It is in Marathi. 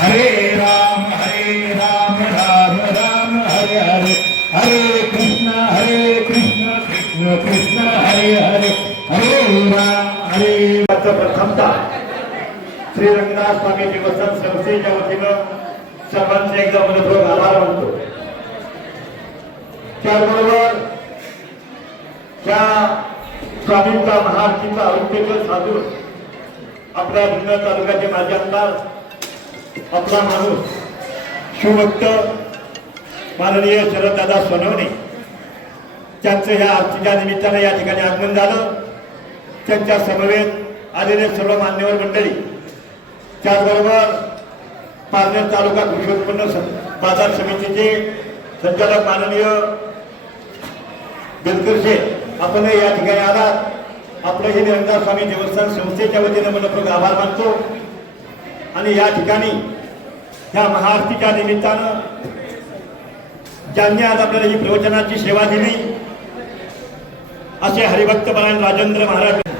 हरे राम हरे राम राम राम हरे हरे हरे कृष्ण हरे कृष्ण कृष्ण कृष्ण हरे हरे हरे राम हरे प्रथमता श्री रंगनाथ स्वामी देवस्थान संस्थेच्या वतीनं सर्वांचे एकदा मनपूर्वक आभार मानतो. त्याचबरोबर त्या स्वामींचा महाआरतीचा आरोग्य साधून आपल्या जुन्नर तालुक्याचे माजी आमदार आपला माणूस शिवभक्त माननीय शरददादा सोनवणे त्यांचं ह्या आरतीच्या निमित्तानं या ठिकाणी आगमन झालं. त्यांच्या समवेत आलेले सर्व मान्यवर मंडळी त्याचबरोबर पारनेर तालुका कृषी उत्पन्न बाजार समितीचे संचालक माननीय बिलकर शेठ आपण या ठिकाणी आलात. आपलं हे निरंकार स्वामी देवस्थान संस्थेच्या वतीनं मनपूर्वक आभार मानतो. आणि या ठिकाणी ह्या महाआरतीच्या निमित्तानं ज्यांनी आज आपल्याला ही प्रवचनाची सेवा दिली असे हरिभक्त परायण राजेंद्र महाराज